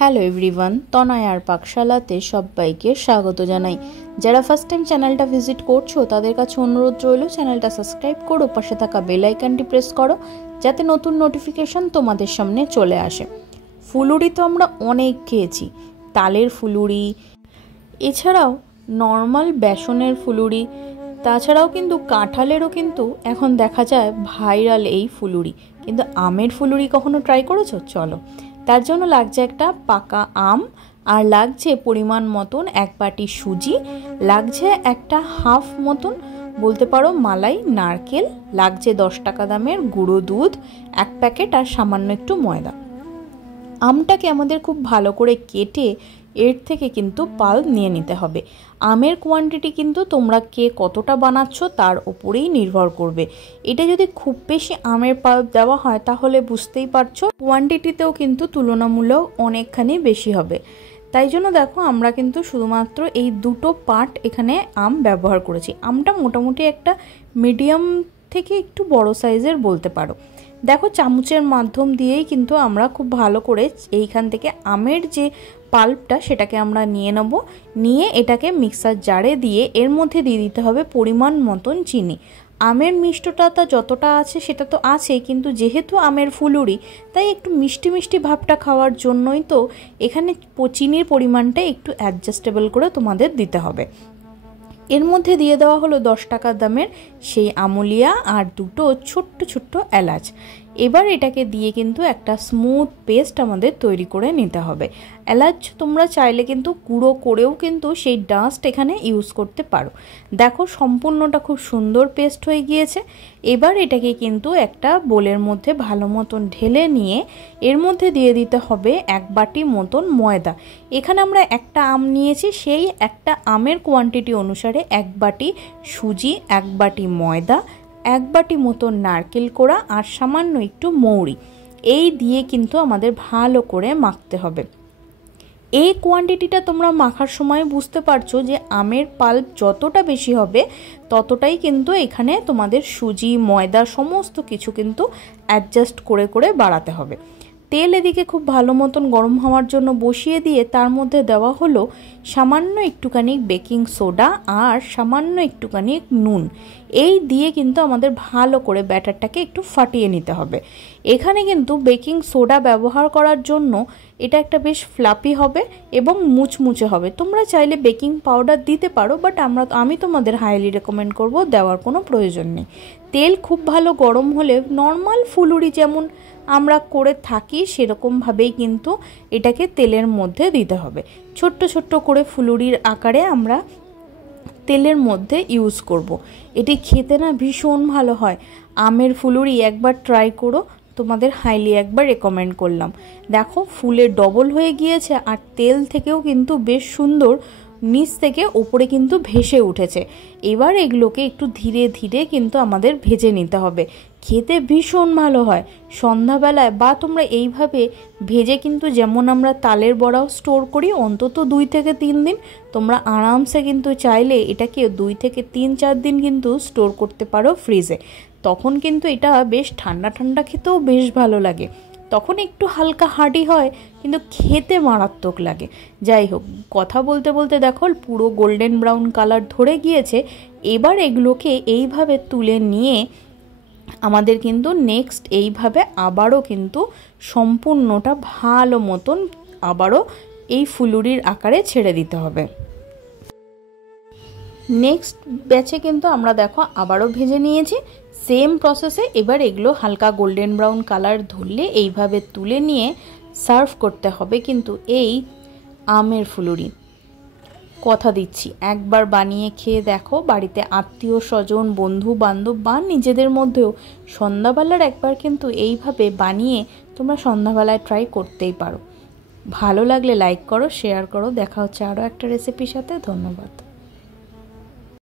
Hello everyone, তনয়ার পাকশালাতে সবাইকে স্বাগত জানাই। যারা ফার্স্ট টাইম চ্যানেলটা ভিজিট করছো তাদের কাছে অনুরোধ রইল, চ্যানেলটা সাবস্ক্রাইব করো, পাশে থাকা বেল আইকনটি প্রেস করো যাতে নতুন নোটিফিকেশন তোমাদের সামনে চলে আসে। ফুলুরি তো আমরা অনেক খেয়েছি, তালের ফুলুরি, এছাড়াও নর্মাল বেসনের ফুলুরি, তাছাড়াও কিন্তু কাঁঠালেরও কিন্তু এখন দেখা যায় ভাইরাল এই ফুলুরি। কিন্তু আমের ফুলুরি কখনো ট্রাই করেছো? চলো, তার জন্য লাগছে একটা পাকা আম, আর লাগছে পরিমাণ মতন এক বাটি সুজি, লাগছে একটা হাফ মতন বলতে পারো মালাই নারকেল, লাগছে 10 টাকা দামের গুঁড়ো দুধ, এক প্যাকেট, আর সামান্য একটু ময়দা। আমটাকে আমাদের খুব ভালো করে কেটে এর থেকে কিন্তু পাল্প নিয়ে নিতে হবে। আমের কোয়ান্টিটি কিন্তু তোমরা কে কতটা বানাচ্ছ তার উপরেই নির্ভর করবে। এটা যদি খুব বেশি আমের পাল্প দেওয়া হয় তাহলে বুঝতেই পারছো কোয়ান্টিটিতেও কিন্তু তুলনামূলক অনেকখানি বেশি হবে। তাই জন্য দেখো আমরা কিন্তু শুধুমাত্র এই দুটো পার্ট এখানে আম ব্যবহার করেছি। আমটা মোটামুটি একটা মিডিয়াম থেকে একটু বড় সাইজের বলতে পারো। দেখো চামচের মাধ্যম দিয়েই কিন্তু আমরা খুব ভালো করে এইখান থেকে আমের যে পাল্পটা সেটাকে আমরা নিয়ে নেব। নিয়ে এটাকে মিক্সার জারে দিয়ে এর মধ্যে দিয়ে দিতে হবে পরিমাণ মতন চিনি। আমের মিষ্টতা যতটা আছে সেটা তো আছেই, কিন্তু যেহেতু আমের ফুলুরি তাই একটু মিষ্টি মিষ্টি ভাবটা খাওয়ার জন্যই তো এখানে চিনির পরিমাণটা একটু অ্যাডজাস্টেবল করে তোমাদের দিতে হবে। এর মধ্যে দিয়ে দেওয়া হলো 10 টাকা দামের সেই আমুলিয়া আর দুটো ছোট্ট ছোট্ট এলাচ। এবার এটাকে দিয়ে কিন্তু একটা স্মুথ পেস্ট আমাদের তৈরি করে নিতে হবে। এলাচ তোমরা চাইলে কিন্তু গুঁড়ো করেও কিন্তু সেই ডাস্ট এখানে ইউজ করতে পারো। দেখো সম্পূর্ণটা খুব সুন্দর পেস্ট হয়ে গিয়েছে। এবার এটাকে কিন্তু একটা বোলের মধ্যে ভালো মতন ঢেলে নিয়ে এর মধ্যে দিয়ে দিতে হবে এক বাটি মতন ময়দা। এখানে আমরা একটা আম নিয়েছি, সেই একটা আমের কোয়ান্টিটি অনুসারে এক বাটি সুজি, এক বাটি ময়দা, এক বাটি মতন নারকেল কোড়া আর সামান্য একটু মৌরি, এই দিয়ে কিন্তু আমাদের ভালো করে মাখতে হবে। এই কোয়ান্টিটিটা তোমরা মাখার সময় বুঝতে পারছো যে আমের পাল্প যতটা বেশি হবে ততটাই কিন্তু এখানে তোমাদের সুজি ময়দা সমস্ত কিছু কিন্তু অ্যাডজাস্ট করে করে বাড়াতে হবে। তেল এদিকে খুব ভালো মতন গরম হওয়ার জন্য বসিয়ে দিয়ে তার মধ্যে দেওয়া হলো সামান্য একটুখানি বেকিং সোডা আর সামান্য একটুখানি নুন। এই দিয়ে কিন্তু আমাদের ভালো করে ব্যাটারটাকে একটু ফাটিয়ে নিতে হবে। এখানে কিন্তু বেকিং সোডা ব্যবহার করার জন্য এটা একটা বেশ ফ্লাপি হবে এবং মুচমুচে হবে। তোমরা চাইলে বেকিং পাউডার দিতে পারো, বাট আমি তোমাদের হাইলি রেকমেন্ড করব দেওয়ার কোনো প্রয়োজন নেই। তেল খুব ভালো গরম হলে নর্মাল ফুলুরি যেমন আমরা করে থাকি সেরকমভাবেই কিন্তু এটাকে তেলের মধ্যে দিতে হবে। ছোট্ট ছোট্ট করে ফুলুরির আকারে আমরা তেলের মধ্যে ইউজ করব। এটি খেতে না ভীষণ ভালো হয়। আমের ফুলুরি একবার ট্রাই করো, তোমাদের হাইলি একবার রেকমেন্ড করলাম। দেখো ফুলে ডবল হয়ে গিয়েছে আর তেল থেকেও কিন্তু বেশ সুন্দর নিচ থেকে ওপরে কিন্তু ভেসে উঠেছে। এবার এগুলোকে একটু ধীরে ধীরে কিন্তু আমাদের ভেজে নিতে হবে। খেতে ভীষণ ভালো হয় সন্ধ্যাবেলায়, বা তোমরা এইভাবে ভেজে কিন্তু যেমন আমরা তালের বড়াও স্টোর করি অন্তত 2 থেকে 3 দিন, তোমরা আরামসে কিন্তু চাইলে এটাকে 2 থেকে 3-4 দিন কিন্তু স্টোর করতে পারো ফ্রিজে। তখন কিন্তু এটা বেশ ঠান্ডা ঠান্ডা খেতেও বেশ ভালো লাগে। তখন একটু হালকা হার্ডি হয় কিন্তু খেতে মারাত্মক লাগে। যাই হোক, কথা বলতে বলতে দেখো পুরো গোল্ডেন ব্রাউন কালার ধরে গিয়েছে। এবার এগুলোকে এইভাবে তুলে নিয়ে আমাদের কিন্তু নেক্সট এইভাবে আবারও কিন্তু সম্পূর্ণটা ভালো মতন আবারও এই ফুলুরির আকারে ছেড়ে দিতে হবে। নেক্সট ব্যাচে কিন্তু আমরা দেখো আবারও ভেজে নিয়েছি সেম প্রসেসে। এবার এগুলো হালকা গোল্ডেন ব্রাউন কালার ধরলে এইভাবে তুলে নিয়ে সার্ভ করতে হবে কিন্তু এই আমের ফুলুরি। কথা দিচ্ছি একবার বানিয়ে খেয়ে দেখো, বাড়িতে আত্মীয় স্বজন বন্ধু বান্ধব বা নিজেদের মধ্যেও সন্ধ্যাবেলার একবার কিন্তু এইভাবে বানিয়ে তোমরা সন্ধ্যাবেলায় ট্রাই করতেই পারো। ভালো লাগলে লাইক করো, শেয়ার করো। দেখা হচ্ছে আরও একটা রেসিপির সাথে। ধন্যবাদ।